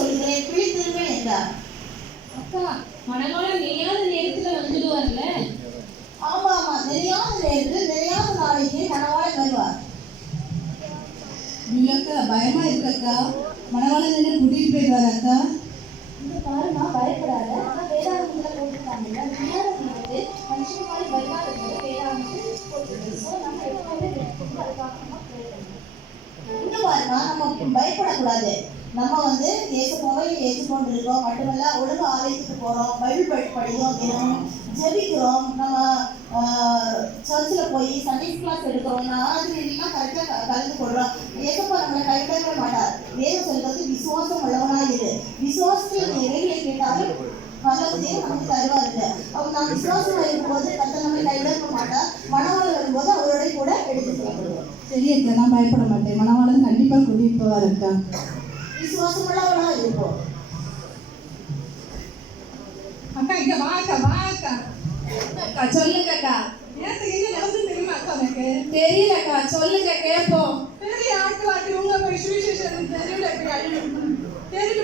சொல்கிறேன், பிடித்திருப்பேன் என்றார். அக்கா, மணவாளன் நிலையாத நேரத்துல வந்துடுவார்ல? ஆமா ஆமா, நிலையாத நேரத்தில் நிலையாத நாளைக்கு மணவாளன் வருவார். அக்கா பயமா இருக்கக்கா, மணவாளன் என்ன கூட்டிட்டு போயிடுவார் அக்கா? இந்த பாருமா, பயப்படாத. ஆனா வேதாகமத்துல போட்டிருக்காங்கல்ல, நிலையாத நேரத்தில் மனுஷன் மாதிரி வருவாருங்கிறது வேதாகமத்தில் போட்டிருக்கு. ஸோ நம்ம எப்பவுமே அதுக்காக இங்க பாருமா, நம்ம பயப்படக்கூடாது. நம்ம இயேசுவை ஏற்றுக்கொண்டிருக்கோம், மட்டுமல்ல ஒழுங்கு ஆலயத்துக்கு போறோம், பைபிள் படிக்கிறோம், தினமும் ஜெபிக்கிறோம், நம்ம சர்ச்சில் போய் சண்டே கிளாஸ் எடுக்கிறோம், ஆராதனைலாம் கரெக்டாக கலந்து கொள்றோம். ஏசப்பா நம்மளை கைவிடவே மாட்டார். வேதம் சொல்றது விசுவாசம் உள்ளவனாக இரு. விசுவாசத்தில் எவைகளை கேட்டாலும் பரலோகத்தையும் நமக்கு தருவாருங்க. அவங்க நாம் விசுவாசமா இருக்கும்போது கர்த்தர் நம்மை கைவிட மாட்டார். மணவாளன் வரும்போது அவரோட கூட எடுத்து செல்லப்படுவோம். சரி அக்கா, நான் பயப்பட மாட்டேன். மணவாளன் கண்டிப்பா கூட்டிட்டு போவார் அக்கா. விசுவாசம் உள்ளவனாக இருப்போம். அக்கா இங்க வா அக்கா, வா அக்கா. அக்கா சொல்லுங்க அக்கா. நேரத்துக்கு என்ன நடந்து தெரியுமா அக்கா? எனக்கு தெரியலக்கா, சொல்லுங்க கேட்போம். பெரிய ஆட்களாட்டி உங்க போய் சுவிசேஷம் தெருவில்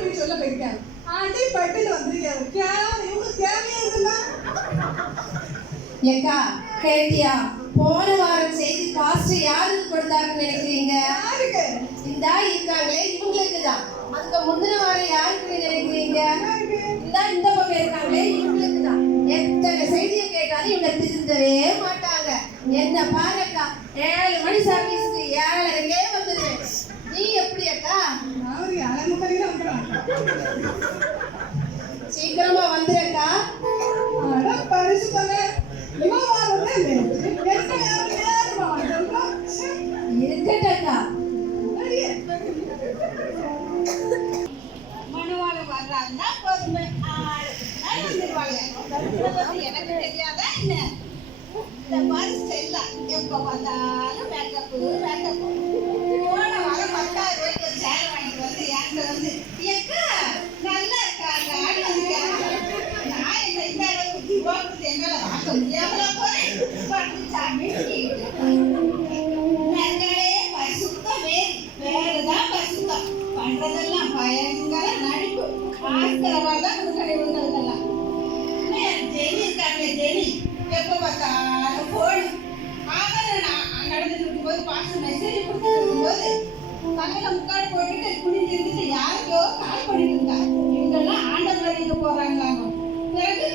போய் சொல்ல போயிருக்காங்க. ஆண்டி பட்டில வந்திருக்காரு. இவங்க தேவையா இருக்குமா? ஏக்கா கேட்டியா? போன வாரம் செய்தி பாஸ்டர் யாருக்கு கொடுத்தாருன்னு நினைக்கிறீங்க? யாருக்கு? இந்தா இருக்காங்களே இவங்களுக்கு தான். அதுக்கு முந்தின வாரம் யாருக்குன்னு நினைக்கிறீங்க? இந்த பக்கம் இருக்காங்களே இவங்களுக்கு தான். எத்தனை செய்தியை கேட்டாலும் இவங்க திருந்தவே மாட்டாங்க. என்ன பாருக்கா, 7 மணி சர்வீஸ்க்கு 7:30 வந்துருவேன். நீ எப்படி அக்கா? சீக்கிரமா வந்துருக்கா. பரிசு பண்ண இருக்கட்டக்கா. மணவாளன் வர்றாருன்னா பொறுமை வந்துருவாங்க. எனக்கு தெரியாதா என்ன? இந்த மாதிரி செல்லாம் எப்ப வந்தாலும் மேக்கப் போன வாரம் 10,000 ரூபாய்க்கு ஒரு சேலை வாங்கிட்டு என்கிட்ட ஏக்கா நல்லா இருக்காங்க நான் இந்த அளவுக்கு ரூபாய்க்கு என்னால வாங்க முடியாமல போறேன். பரிசுத்தம் வேறுதான் பரிசுத்தம் பண்றதெல்லாம் பயங்கர நடிப்பு. ஆஸ்கரவாதான் இவங்களுக்கெல்லாம் ஜெனி இருக்காங்களே, ஜெனி எப்ப பார்த்தாலும் போடும். நான் நடந்துட்டு இருக்கும்போது பாஸ்டர் மெசேஜ் கொடுத்துட்டு இருக்கும்போது தலையில முக்காடு போட்டுட்டு குனிஞ்சு இருந்துட்டு யாருக்கோ கால் பண்ணிட்டு இருக்கா. இவங்கெல்லாம் ஆண்டவரிக்கு போறாங்களாங்க. பிறகு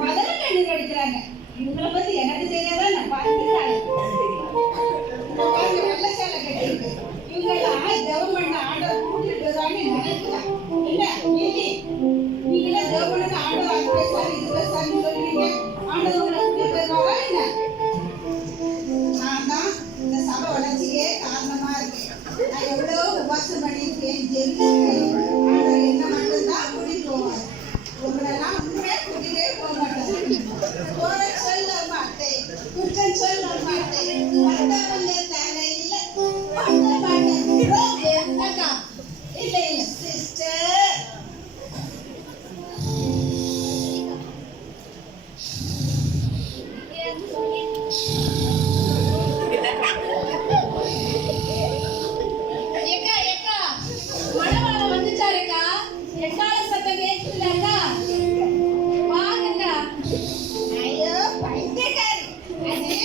முதல்ல கண்ணீர் அடிக்கிறாங்க. இவங்களை பத்தி எனக்கு தெரியாதான் நான் பார்த்துக்கிறேன். வெள்ள சேலை கட்டிருக்கு. இவங்கெல்லாம் ஜெபம் பண்ண ஆண்டவர் கூட்டிட்டு வரான்னு நினைக்கிறான். இல்ல நீங்களே ஜெபம் பண்ண ஆண்டவர் அது பேசாரு இது பேசாருன்னு சொல்லுவீங்க. ஆண்டவங்களை கூட்டிட்டு வருவாரா என்ன? நான் தான் இந்த சபை வளர்ச்சியே காரணமா இருக்கேன். நான் எவ்வளோ உபாசம் பண்ணியிருக்கேன், ஜெபிச்சிருக்கேன். ஆண்டவர் என்ன மட்டும்தான் கூட்டிட்டு போவார். உங்களெல்லாம் உண்மையே கூட்டிட்டே போக மாட்டேன். போற சொல்ல மாட்டேன், குற்றம் சொல்ல மாட்டேன். வந்தவங்க தலையில பண்ண மாட்டேன். என்னக்கா? இல்ல சிஸ்டர், மணவாளன் வந்துட்டாருக்கா. எக்கால சத்தம் கேட்குதுல அக்கா. வாங்கக்கா. ஐயோ பைத்தியக்காரி, அது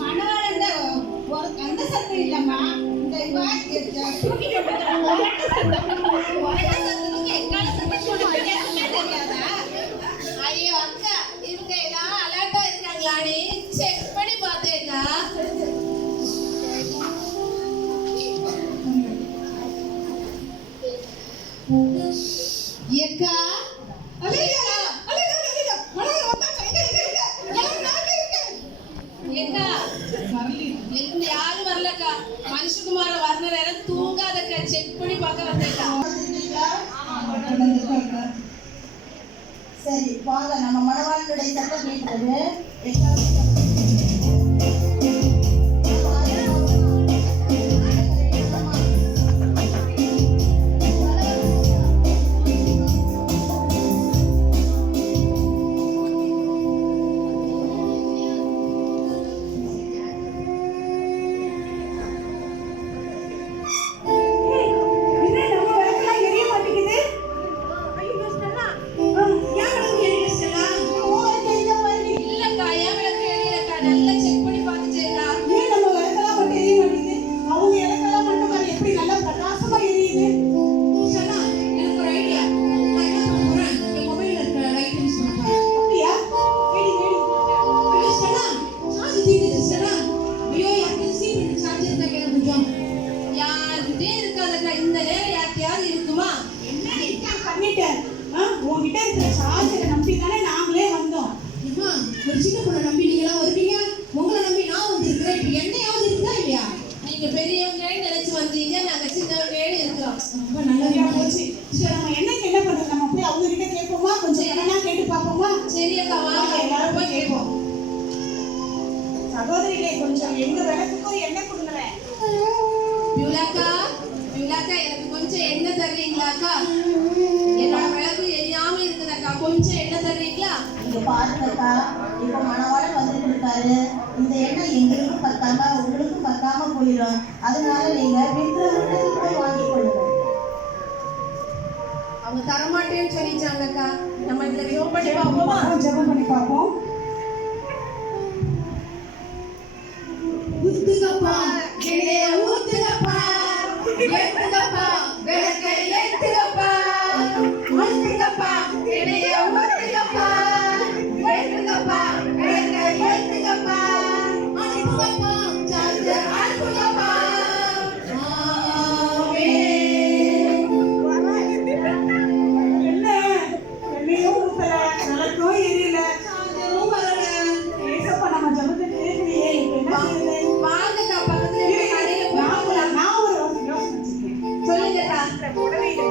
மணவாளன் ஒரு கந்த சத்தம் இல்லம்மா. இந்த சத்தத்துக்கு எக்கால சத்தம் தெரியாதா? ஐயோ அக்கா, இவங்க ஏதாவது அலர்ட்டா இருக்காங்களான்னு செக் பண்ணி பார்த்தேக்கா. ஏக்கா ஏக்கா யாரும் வரலக்கா. மனுஷகுமார வர்ற நேரம் தூங்காதக்கா. செக் பண்ணி பார்க்க வந்தேக்கா. சரி வாங்க, நம்ம மணவாளனுடைய சட்டம் கேட்கிறது. பியூலாக்கா, பியூலாக்கா, எனக்கு கொஞ்சம் எண்ணெய் தர்றீங்களாக்கா? என்னோட விளக்கு எரியாம இருக்குதாக்கா, கொஞ்சம் எண்ணெய் தர்றீங்களா? இங்க பாருங்கக்கா, இப்ப மணவாளன் வந்துட்டு இருக்காரு. இந்த எண்ணெய் எங்களுக்கும் பத்தாம உங்களுக்கும் பத்தாம போயிடும். அதனால நீங்க விற்கிறவங்களுக்கு போய் வாங்கிக் கொள்ளுங்க. அவங்க தரமாட்டேன்னு சொல்லிச்சாங்கக்கா. நம்ம இதுல ஜெபம் பண்ணி பார்ப்போமா? ஜெபம் பண்ணி பார்ப்போம். ஊத்துங்கப்பா, எண்ணெய ஊத்துங்கப்பா, ஏத்துங்கப்பா, விளக்கை ஏத்துங்கப்பா, ஊத்துங்கப்பா, எண்ணெய ஊத்துங்கப்பா, ஏத்துங்கப்பா, விளக்கை ஏத்துங்கப்பா, அனுப்புங்கப்பா, சார்ஜர் அனுப்புங்கப்பா. என்ன என்னையும் ஊத்தல, விளக்கும் எரியல, சார்ஜரும் வரல. ஏசப்பா நம்ம ஜெபத்தை கேட்கலையே, இப்ப என்ன செய்யுது? வாங்கக்கா, பக்கத்துல இருக்க கடையில போய் நான் ஒரு யோசனை வச்சிருக்கேன். சொல்லுங்கக்கா. உடனே இந்த